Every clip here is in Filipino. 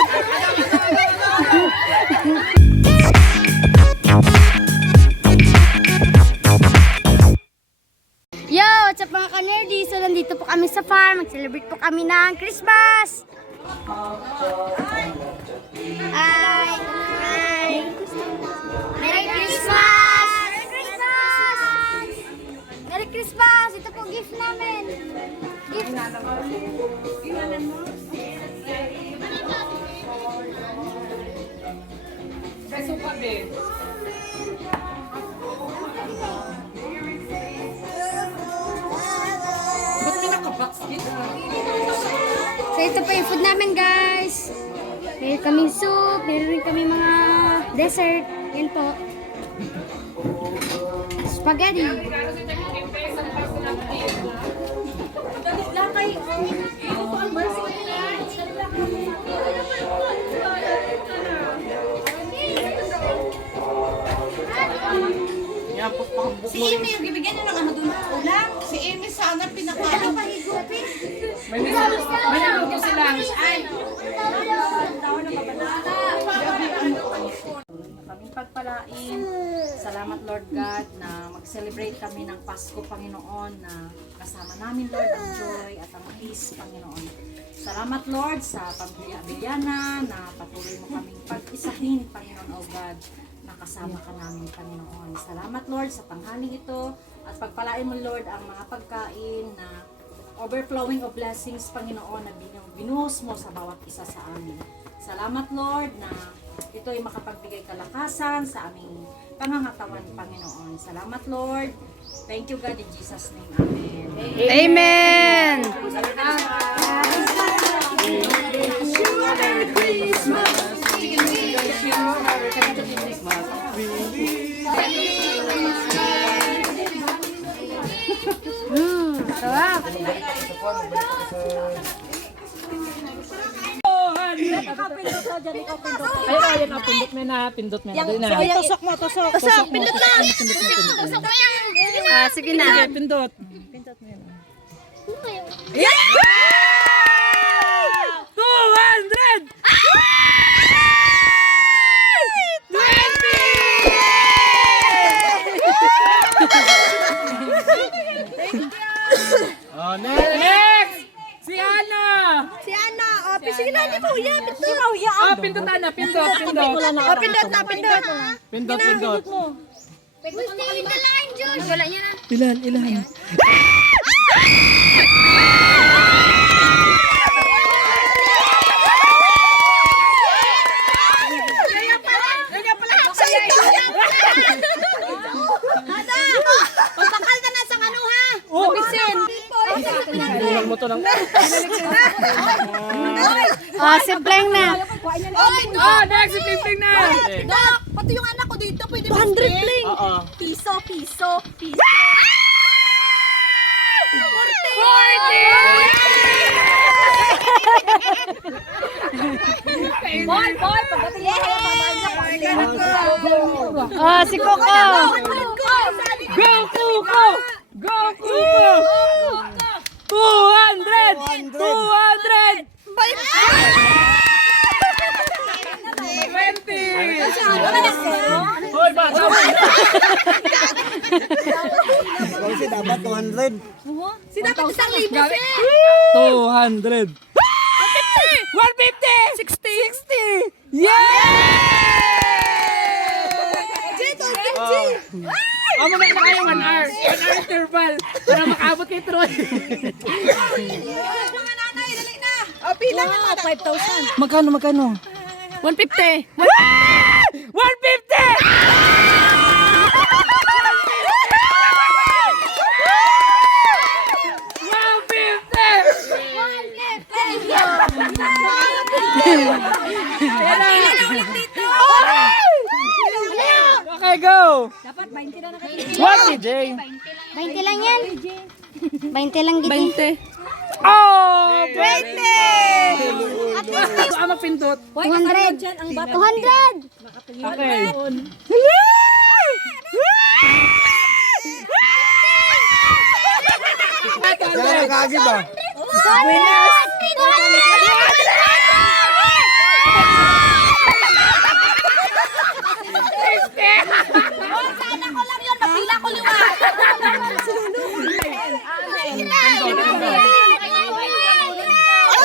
Yo, what's up mga ka-nerdy? So, nandito po kami sa farm. Mag-celebrate po kami ng Christmas! Hi! Merry Christmas! Merry Christmas! Merry Christmas! Ito po gift namin. Gift. Beso pa din. Ba't may nakabox dito? So, ito po yung food namin, guys. Meron kaming soup, meron rin kami mga dessert. Yan po. Spaghetti. Si Amy, yung bibigyan niyo ng ano doon ulam. Si Amy sana pinakain. May naluto silang. Ay! Kaming pagpalain. Salamat Lord God na mag-celebrate kami ng Pasko, Panginoon, na kasama namin Lord ang joy at ang peace, Panginoon. Salamat Lord sa pamilya-bilyana na patuloy mo kaming pag-isahin, Panginoon o God, na kasama ka namin, Panginoon. Salamat Lord sa tanghaling ito at pagpalain mo Lord ang mga pagkain na overflowing of blessings, Panginoon, na binuhos mo sa bawat isa sa amin. Salamat Lord na ito ay makapagbigay kalakasan sa aming pangangatawan, Panginoon. Salamat Lord. Thank you God in Jesus' name. Amen. Amen! Sarap. Ay, ayun, pindot mo na. Pindot mo na. Tusok mo, tusok. Tusok, pindot na. Tusok mo yan. Sige na. Pindot. Yeah! 200! 20! Oh, next! Si Ana! Si Ana, oh, sige na, di mo yan. Di mo yan. Ah, pindot Ana, pindot, pindot. Oh, pindot na, pindot. Pindot, pindot. Gusti ka lang, Josh. Wala niya na. Ilan? Pagpakal ka na sa ano ha? Oh! Bisin. Kulang mo to ng... Si Pleng na. Oh, next! Si Ping na! Dok, pati yung anak ko dito, pwede mo 100 pling. Oo. Piso. Boy, pagdating mo sa babae niya, Si Coco. Go, Kuko! Go, Kuko! 200! 200! 20! Hoy, bata mo! Kasi dapat 200. Si dapat isang libo, sir. 200! 150! 60! 60! Yeah! Oh, mamaya na kayo 1 hour. 1 hour interval. Para makaabot kay Troy. Mga nanay, dali na. O, pila na mga 5,000. Magkano? 150! 150! Okay, go! Dapat 20 na nakikita. What, DJ? 20 lang yan. 20 lang gito. 20. Oh! 20! At least Ano pindot? 200. 200. Okay. Kaya kagi ba? 200.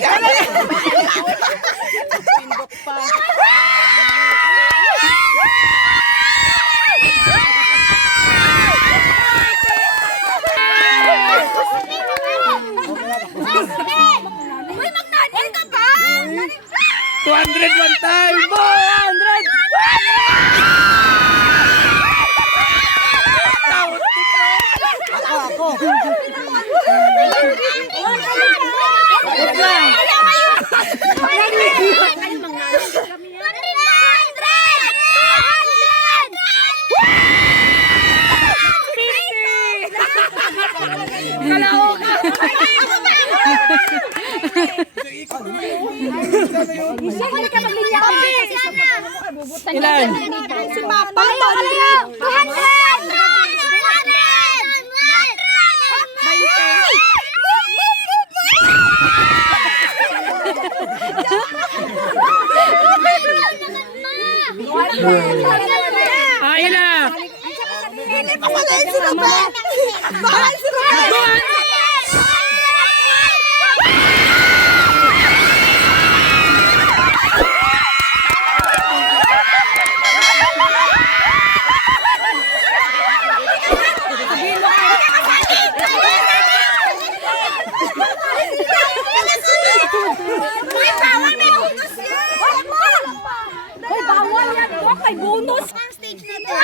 Uy, magtanim ka ba? 200 one time! 200! Ako. Ilan? Pakita ka lang! 200! Ayun na! Hoy, bawal yan! Huwag may bonus! Ang stage na to!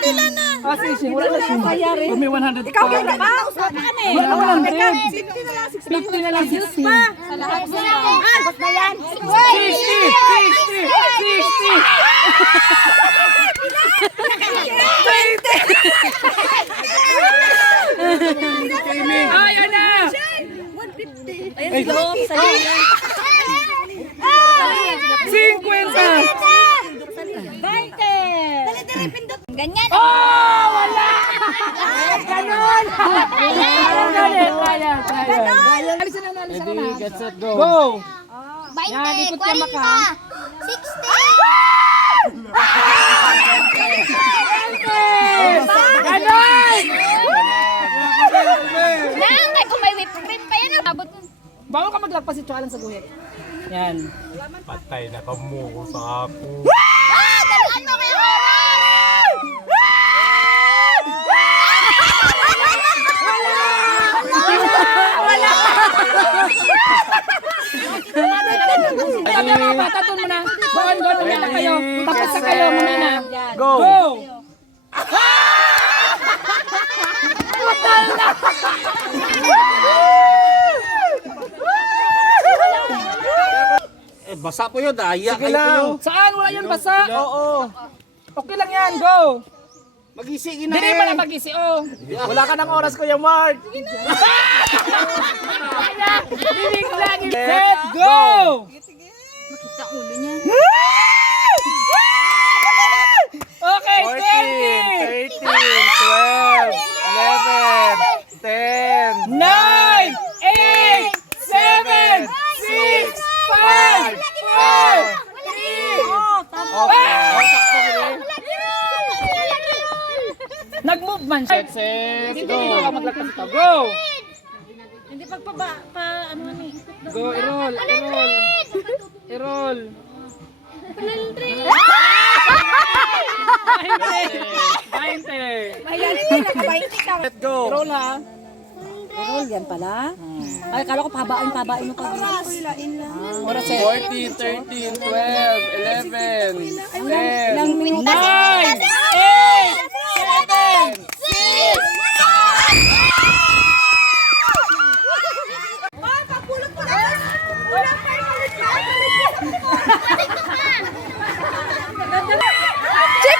Pila na! Ah, sige, wala na siya. Kami 100 Ikaw ganda ba? Wala 100. 50 na lang. 60. Sa lahat mo na. Basta na yan. 60! Ayun na! Ayun, slow. Sa'yo yan. 50! Ganyan. Oh! Wala! Ganon. Ready, get set, go! 20, 40, 60. Ganon! Nangay kung may whipped cream pa yan. Abot mo. Bago ka maglagpas si Chualan sa guhit. Yan. Patay na kamuko sa ako. Dalaan mo kay Taton mo na. Doon na kayo. Tapos na kayo muna na. Go! Basa po yun, daya. Sige lang. Saan? Wala yun basa. Oo. Okay lang yan. Go. Mag-isigi na Dili pa na mag-isi. Oh. Wala ka ng oras, Kuya Mark. Dinig lang. Set. Go. Makita ulo niya. Okay. 14, 13, 12, 11, 10, 9, 8, 7, 6, 5, 4, 3. Nag-move man siya. set, Hindi go! ka maglagpas ito. Go. Hindi ano ni. Go. I-roll. I-roll. 20. Let go! I-roll ha. Roll yan pala. Ay, kala ko pabain mo pag Oras 14, 13, 12, 11, 10, 9, 8, 7,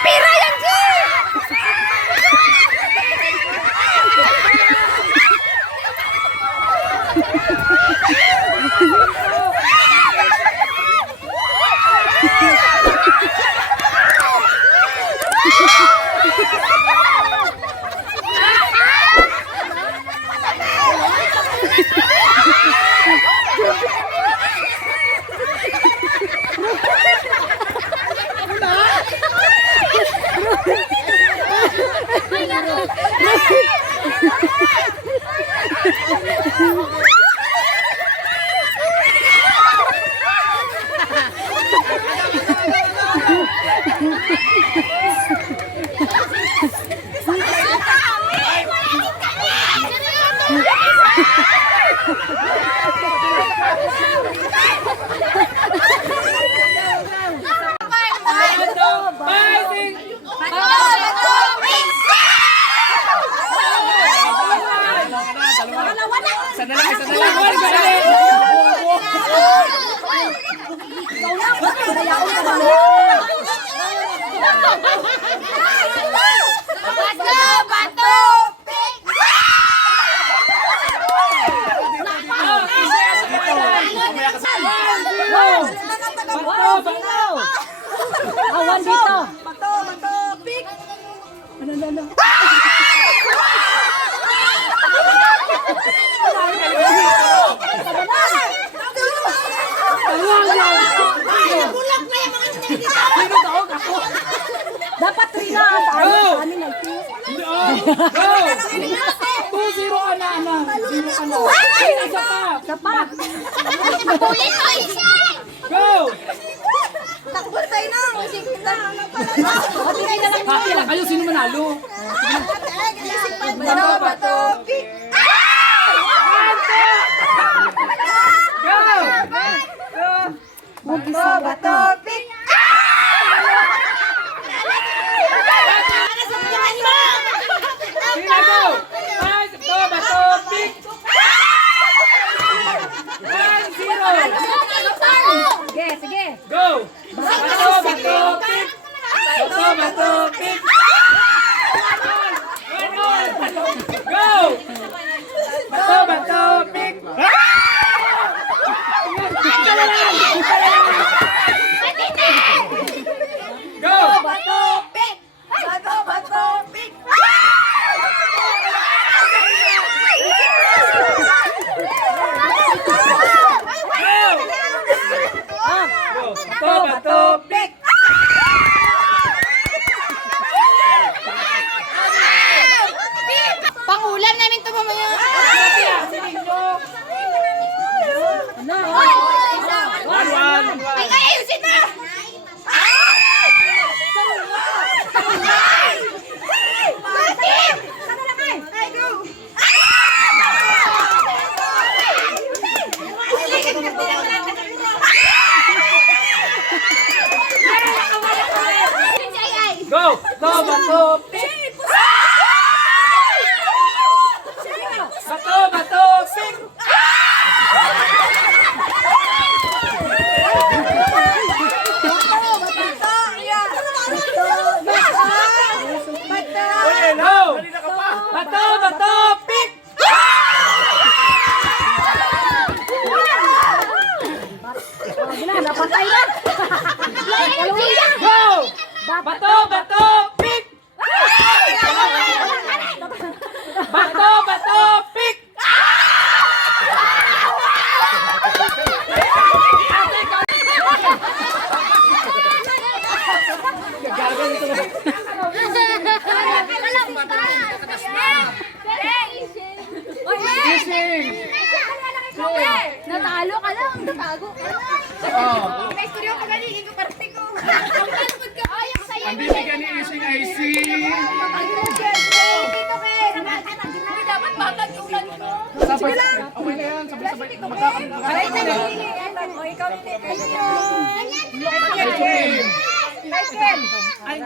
Pira yan, G! Isa na lang. Awan dito. Dapat Rina sa amin ay two. Go! 2-0 ka na, Ana. 0 ka na. Isa pa. Go! Happy lang kayo, sino manalo? Sige, go! Bato, pick! 1-0! Sige, sige. Go! Bato, pick! Bato, pick! One more! Go! Bato, pick! Go! Bato, pick! Pangulam namin ito mamaya. Ay, ayusin mo! Go! Bato, pick! Bato, pick! Go! Bato, pick! Napatay na. Go! Bato, pick! Bato, pick! Natalo ka lang. Natago ka lang. Oh. May istorya ko galing ko parte ko. Ay, ang saya Ang bibigyan ni Ising ay si... dito kay. Dapat batag yung ulan ko. Sabay lang. Okay na yan. Sabay-sabay. Ay, nalili. O, ikaw hindi. Michael. Ay,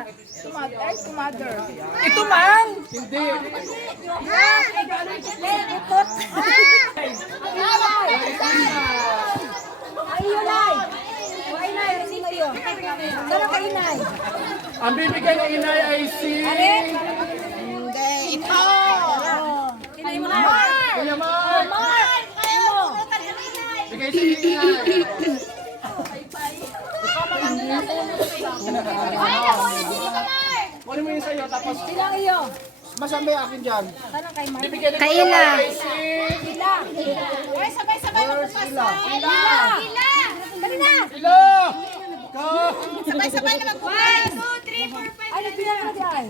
ito man! Hindi. Ang bibigyan ni Inay ay si... Ito! Kuya Mark! Bigay si Inay. Kunin mo yun sa'yo, tapos... Silang iyo. Masambay akin dyan. Bibigyan ni Kay Kuya Ila. Mark ay si... Ay, sabay-sabay magpapasa. Dali na. Ila! Go! Sabay-sabay na magpapasa. 1, 2, 3, 4, 5. Ay, nagbilang ka dyan.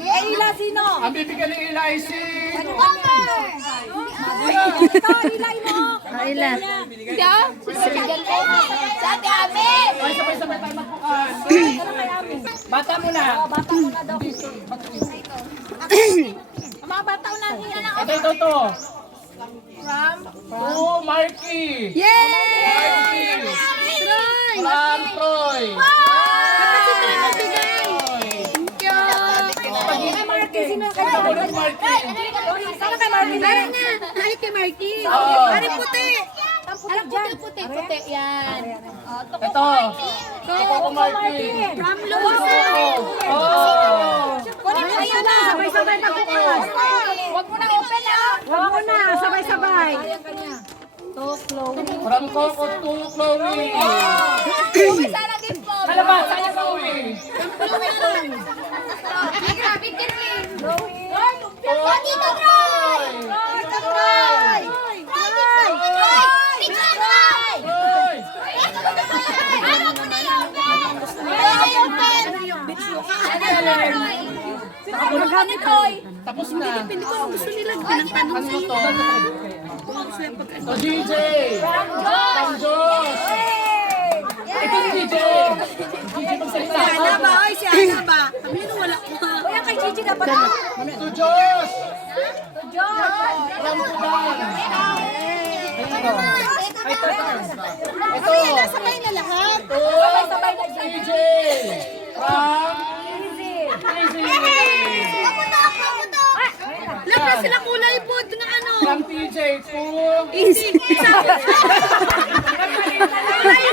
Ay, Ila, sino? Ang bibigyan ni Ila ay si... Ito, Ila, ino. Ila. Sa ate Ami. tayo magbukas. Bata muna. Bata mo na daw. Mga bata na niya na. Ito. To Marky. Yay! Marky. Troy! From Troy. Kasi Troy magbigay. Thank you. Ay, Marky, sino kayo? Ako ng Marky. Sana kay Marky na. Meron na. Halik kay Marky. Oo. Ano puti? Ano dyan? Puti, yan. Ito. Ito ko Marky. From Luzon. Oh. Kunin mo yun na. Sabay-sabay na bukas. Huwag mo na open ah. Huwag mo na. Sabay-sabay. To Chloe. From Coco to Chloe. Sana din po. Kalabas, sa'yo Chloe. Ay, grabe, Kirlin. Oh, Dito, Troy! Troy! Troy. Tapos na. Gusto nila pinagtanong Ano sa'yo. to? Ito DJ. From Diyos. Ito si DJ. DJ magsalita. Oy, si Ana ba? Kami nung wala ko. Kuya, kay Gigi dapat. Ito Diyos. From Sudan. Ito. Sabay na lahat. Ito. DJ. From Easy. Lahat sila kulay po. Na ano? From TJ to Easy.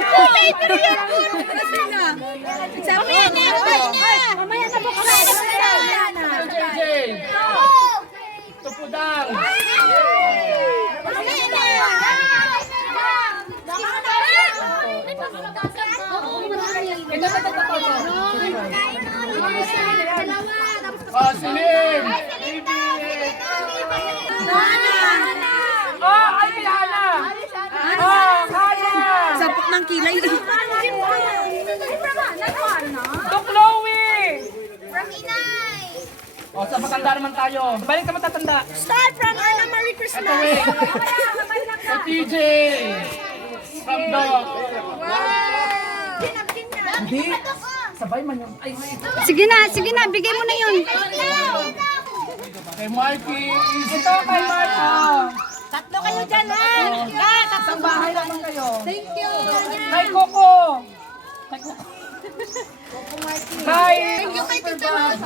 Kulay pero yan po. Kasi na. Mamaya na. Mamaya na bukas. JJ. To Pudang. Silim. Oh, ay Hana. Oh, Hana. Sapok ng kilay. To Chloe. Oh, sa matanda naman tayo. Balik sa matatanda. Start from Ana Marie Christmas. Ito eh. To TJ. From Doc. Hindi. Sabay man yung... Ay, Sige na. Bigay mo na yun. kay Marky. Ito kay Marco. Tatlo kayo dyan, ha? Isang bahay naman kayo. Thank you. Kay Coco. Kay Coco. Kay... Thank you kay Tita Rose.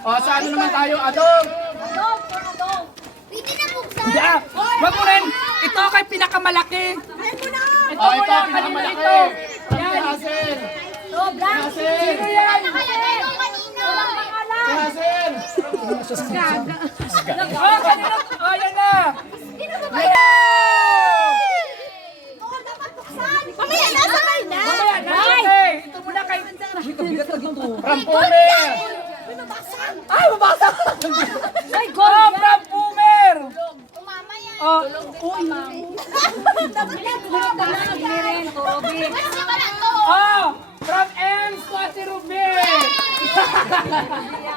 O, sa ano naman tayo? Adong. Pwede na buksan. Hindi ah. Wag mo rin. Ito kay pinakamalaki. Ito O, ito, muna. Kanina pinakamalaki. ito. From Hazel. Hazel. Sino yan? Nakalagay ko kanina. Hazel. Oh, kanina. Oh, yan na. Mamaya na, sabay na. Mamaya na. Okay. Ito muna kay... From Pumer. Ay, mabasa. Ay, God. Oh, from Pumer. Umama yan. Oh, Kasi wala to. oh, from Ems to Ate Ruben.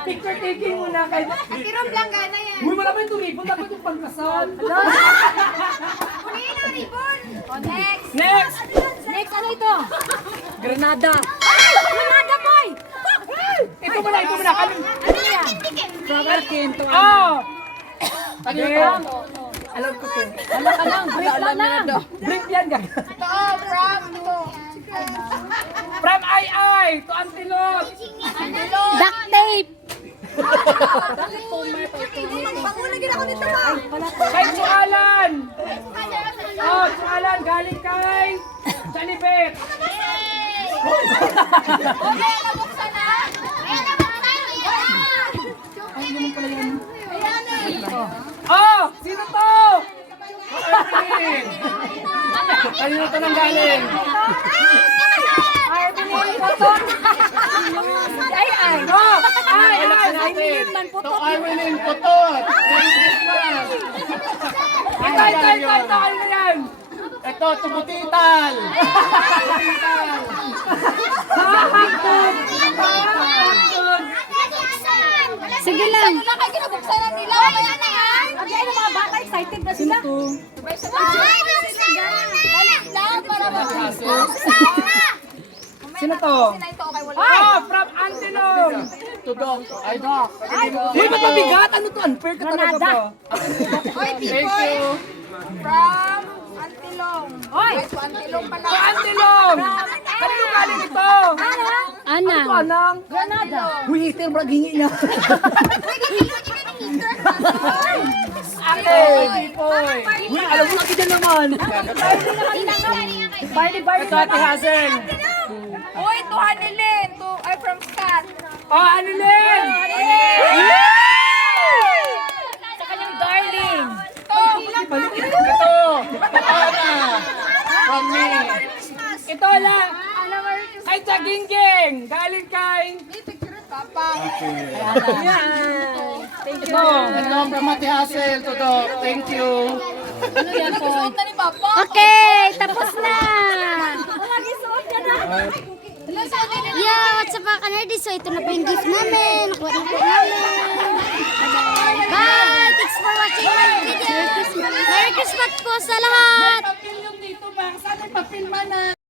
Picture taking muna kay... Tirom lang gana yan. Uy, marami ito ribon. Dapat yung pangkasal. Kunin na ribbon. O, next. Next. Next, ano ito? Granada. Granada, boy! Ito muna. Ano yan? Titik. Oh. Ano ito? Alam ko to. Alam ka lang, break lang. Brief yan, guys. Ito, from ito. From Ai to Antilop. Duct tape. Pangulagin ako nito ba? Kay Chualan. Oh, Chualan. Galing kay Janibet. Okay, nabuksan na. Ayan, nabuksan. Ayan. Ayan eh. Oh, sino to? Erwin. Kanino to nang galing? Ay, pinili ko to. Ay. Oh, ay. To Arwin Putot. Merry Christmas. Ito. Ano yan? Ito, Tubutital. Sige lang. Wala kayo ginabuksan na nila. Ayan na yan. Ang mga bata, excited na sila. Ay, nabuksan na. Ate Hazel. Sino to? Oh, from Antilong. Tudok. Ay, Doc. Uy, ba't mabigat? Ano to? Unfair ka talaga to. Thank you. Oy! Sa Antilong! Kanino galing ito? Ana. Ito, anang? Granada. Uy, ito yung hingi niya. Ate! Uy, alam mo laki dyan naman. Ito, Ate Hazel. Uy, to Hanilin. I'm from Scott. Oh, Anilin! Sa kanyang darling. Ito! Ana. From me. Ito lang! Kay Chagingging! Galing kay... Ito! Ito from Ate Hazel. Tudok. Thank you. Okay, tapos na. Yeah, what's up mga kanardi? So ito na po yung gift namin. Nakuha na po namin. Bye! Thanks for watching my video. Merry Christmas po sa lahat. Papil yung dito, bang. Sana papil man na.